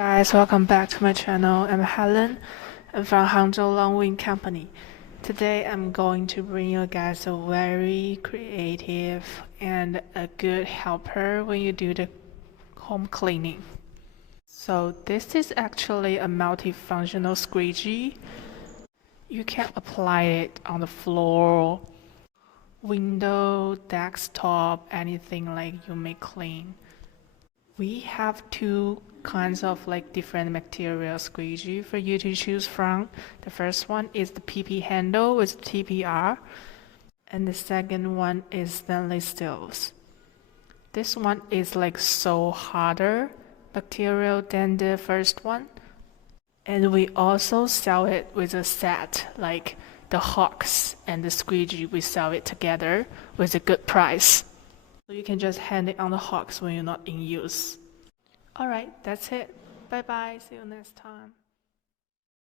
Guys, welcome back to my channel. I'm Helen. I'm from Hangzhou Long Wing Company. Today I'm going to bring you guys a very creative and a good helper when you do the home cleaning. So this is actually a multifunctional squeegee. You can apply it on the floor, window, desktop, anything like you may clean. We have two kinds of different material squeegee for you to choose from. The first one is the PP handle with TPR, and the second one is stainless steels. This one is so harder material than the first one, and we also sell it with a set, like the hawks and the squeegee. We sell it together with a good price. So you can just hand it on the hawks when you're not in use. Alright, that's it. Bye bye. See you next time.